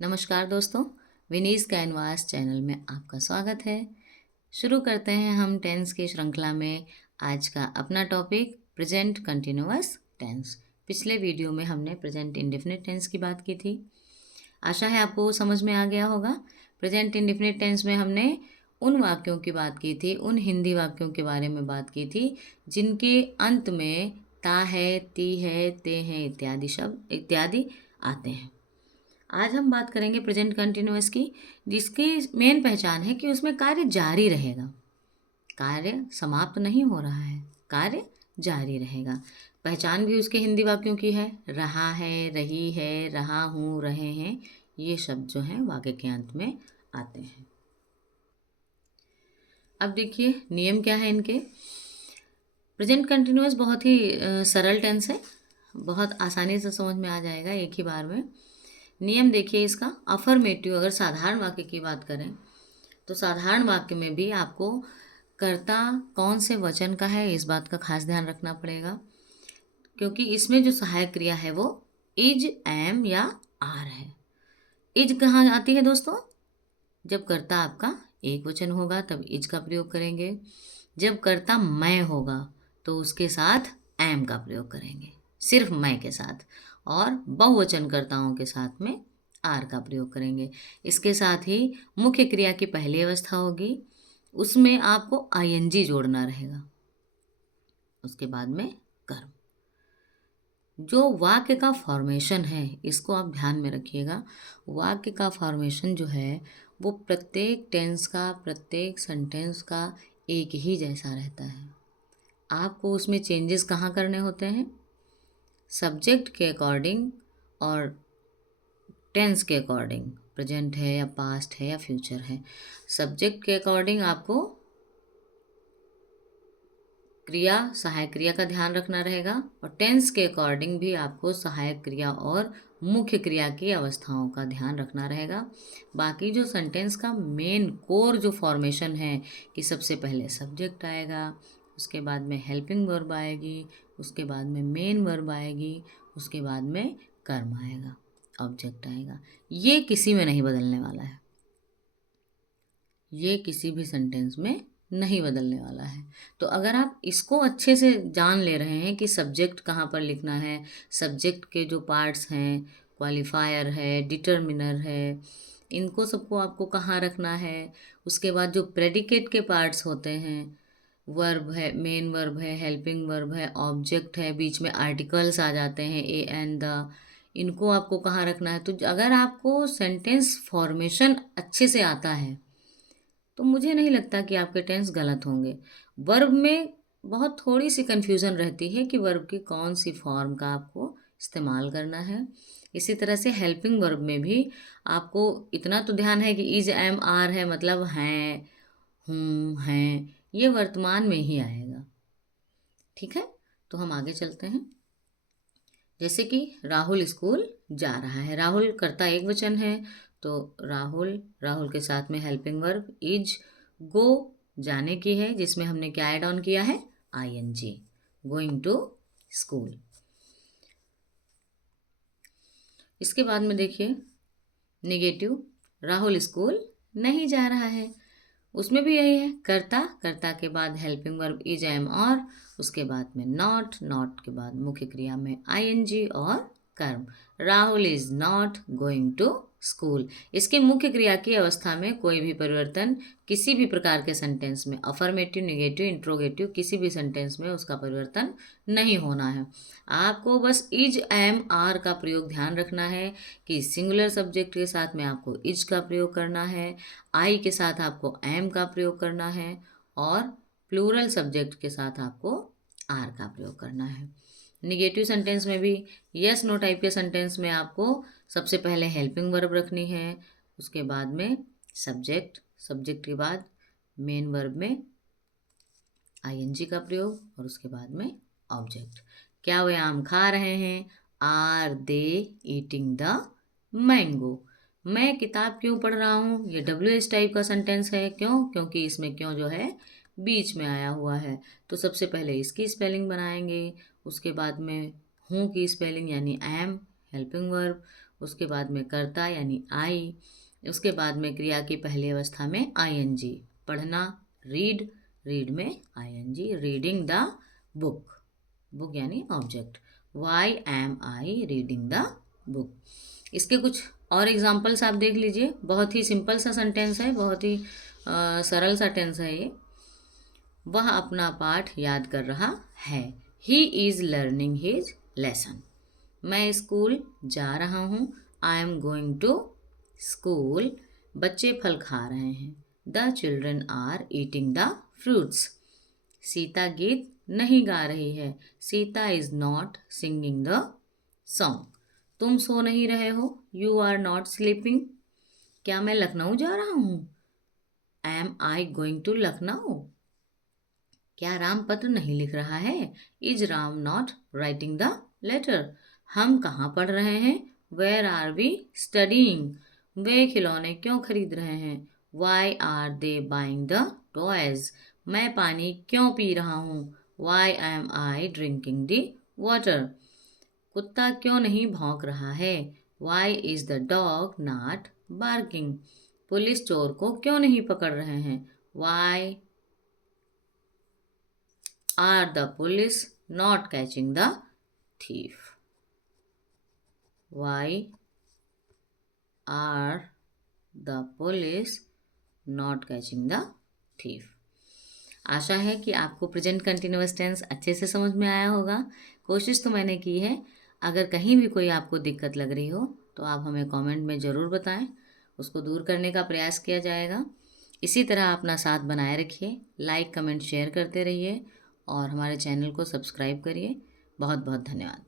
नमस्कार दोस्तों, विनीस canvas channel में आपका स्वागत है। शुरू करते हैं हम टेंस की श्रृंखला में आज का अपना टॉपिक प्रेजेंट कंटिन्यूअस टेंस। पिछले वीडियो में हमने प्रेजेंट इंडेफिनिट टेंस की बात की थी। आशा है आपको समझ में आ गया होगा। प्रेजेंट इंडेफिनिट टेंस में हमने उन वाक्यों की बात की थी, उन हिंदी वाक्यों के बारे में बात की थी जिनके अंत में ता है, ती है, ते हैं इत्यादि शब्द इत्यादि आते हैं। आज हम बात करेंगे प्रेजेंट कंटिन्यूअस की, जिसकी मेन पहचान है कि उसमें कार्य जारी रहेगा। कार्य समाप्त नहीं हो रहा है, कार्य जारी रहेगा। पहचान भी उसके हिंदी वाक्यों की है, रहा है, रही है, रहा हूँ, रहे हैं। ये शब्द जो हैं वाक्य के अंत में आते हैं। अब देखिए नियम क्या है इनके। प्रेजेंट कंटिन्यूअस बहुत ही सरल टेंस है, बहुत आसानी से समझ में आ जाएगा एक ही बार में। नियम देखिए इसका। अफर्मेटिव अगर साधारण वाक्य की बात करें तो साधारण वाक्य में भी आपको कर्ता कौन से वचन का है इस बात का खास ध्यान रखना पड़ेगा, क्योंकि इसमें जो सहायक क्रिया है वो इज, एम या आर है। इज कहाँ आती है दोस्तों? जब कर्ता आपका एक वचन होगा तब इज का प्रयोग करेंगे। जब कर्ता मैं होगा तो उसके साथ एम का प्रयोग करेंगे, सिर्फ मैं के साथ। और बहुवचन कर्ताओं के साथ में आर का प्रयोग करेंगे। इसके साथ ही मुख्य क्रिया की पहली अवस्था होगी, उसमें आपको आईएनजी जोड़ना रहेगा। उसके बाद में कर्म। जो वाक्य का फॉर्मेशन है इसको आप ध्यान में रखिएगा। वाक्य का फॉर्मेशन जो है वो प्रत्येक टेंस का, प्रत्येक सेंटेंस का एक ही जैसा रहता है। आपको उसमें चेंजेस कहाँ करने होते हैं? सब्जेक्ट के अकॉर्डिंग और टेंस के अकॉर्डिंग। प्रेजेंट है या पास्ट है या फ्यूचर है, सब्जेक्ट के अकॉर्डिंग आपको क्रिया, सहायक क्रिया का ध्यान रखना रहेगा, और टेंस के अकॉर्डिंग भी आपको सहायक क्रिया और मुख्य क्रिया की अवस्थाओं का ध्यान रखना रहेगा। बाकी जो सेंटेंस का मेन कोर जो फॉर्मेशन है कि सबसे पहले सब्जेक्ट आएगा, उसके बाद में हेल्पिंग वर्ब आएगी, उसके बाद में मेन वर्ब आएगी, उसके बाद में कर्म आएगा, ऑब्जेक्ट आएगा। ये किसी में नहीं बदलने वाला है, ये किसी भी सेंटेंस में नहीं बदलने वाला है। तो अगर आप इसको अच्छे से जान ले रहे हैं कि सब्जेक्ट कहाँ पर लिखना है, सब्जेक्ट के जो पार्ट्स हैं, क्वालिफायर है, डिटर्मिनर है, इनको सबको आपको कहाँ रखना है। उसके बाद जो प्रेडिकेट के पार्ट्स होते हैं, वर्ब है, मेन वर्ब है, हेल्पिंग वर्ब है, ऑब्जेक्ट है, बीच में आर्टिकल्स आ जाते हैं, ए एंड द, इनको आपको कहाँ रखना है। तो अगर आपको सेंटेंस फॉर्मेशन अच्छे से आता है तो मुझे नहीं लगता कि आपके टेंस गलत होंगे। वर्ब में बहुत थोड़ी सी कन्फ्यूज़न रहती है कि वर्ब की कौन सी फॉर्म का आपको इस्तेमाल करना है। इसी तरह से हेल्पिंग वर्ब में भी आपको इतना तो ध्यान है कि इज, एम, आर है, मतलब हैं, हूँ, हैं, ये वर्तमान में ही आएगा। ठीक है, तो हम आगे चलते हैं। जैसे कि राहुल स्कूल जा रहा है, राहुल कर्ता एक वचन है, तो राहुल, राहुल के साथ में हेल्पिंग वर्ब इज, गो जाने की है, जिसमें हमने क्या ऐड ऑन किया है? ING, going to school. इसके बाद में देखिए नेगेटिव, राहुल स्कूल नहीं जा रहा है, उसमें भी यही है, कर्ता, कर्ता के बाद हेल्पिंग वर्ब इज, एम, और उसके बाद में नॉट, नॉट के बाद मुख्य क्रिया में आईएनजी और कर्म। Rahul is not going to school. इसके मुख्य क्रिया की अवस्था में कोई भी परिवर्तन किसी भी प्रकार के सेंटेंस में, अफर्मेटिव, नेगेटिव, इंट्रोगेटिव, किसी भी सेंटेंस में उसका परिवर्तन नहीं होना है। आपको बस इज, एम, आर का प्रयोग ध्यान रखना है कि सिंगुलर सब्जेक्ट के साथ में आपको इज का प्रयोग करना है, आई के साथ आपको एम का प्रयोग करना है, और प्लूरल सब्जेक्ट के साथ आपको आर का प्रयोग करना है। निगेटिव सेंटेंस में भी यस नो टाइप के सेंटेंस में आपको सबसे पहले हेल्पिंग वर्ब रखनी है, उसके बाद में सब्जेक्ट, सब्जेक्ट के बाद मेन वर्ब में आईएनजी का प्रयोग, और उसके बाद में ऑब्जेक्ट। क्या वे आम खा रहे हैं? Are they eating the mango. मैं किताब क्यों पढ़ रहा हूँ, ये डब्ल्यू एस टाइप का सेंटेंस है। क्यों? क्योंकि इसमें क्यों जो है बीच में आया हुआ है। तो सबसे पहले इसकी स्पेलिंग बनाएंगे, उसके बाद में हूँ की स्पेलिंग यानी एम, हेल्पिंग वर्ब, उसके बाद में कर्ता यानी आई, उसके बाद में क्रिया की पहली अवस्था में आईएनजी। पढ़ना रीड, रीड में ING, reading the book, book यानी object. Why am I reading the book. इसके कुछ और एग्जाम्पल्स आप देख लीजिए। बहुत ही सिंपल सा सेंटेंस है, बहुत ही सरल सा टेंस है ये। वह अपना पाठ याद कर रहा है। He is learning his lesson. मैं स्कूल जा रहा हूँ। I am going to school. बच्चे फल खा रहे हैं। The children are eating the fruits. Sita गीत नहीं गा रही है। Sita is not singing the song. तुम सो नहीं रहे हो। You are not sleeping. क्या मैं लखनऊ जा रहा हूँ। Am I going to Lucknow. क्या राम पत्र नहीं लिख रहा है। Is Ram not writing the letter. हम कहाँ पढ़ रहे हैं। Where are we studying. वे खिलौने क्यों खरीद रहे हैं। Why are they buying the toys. मैं पानी क्यों पी रहा हूँ। Why am I drinking the water. कुत्ता क्यों नहीं भौंक रहा है। Why is the dog not barking. Police चोर को क्यों नहीं पकड़ रहे हैं। Why are the police not catching the thief। Why are the police not catching the thief। आशा है कि आपको प्रेजेंट कंटिन्यूअस टेंस अच्छे से समझ में आया होगा। कोशिश तो मैंने की है। अगर कहीं भी कोई आपको दिक्कत लग रही हो तो आप हमें कमेंट में ज़रूर बताएं, उसको दूर करने का प्रयास किया जाएगा। इसी तरह अपना साथ बनाए रखिए, लाइक कमेंट शेयर करते रहिए और हमारे चैनल को सब्सक्राइब करिए। बहुत बहुत धन्यवाद।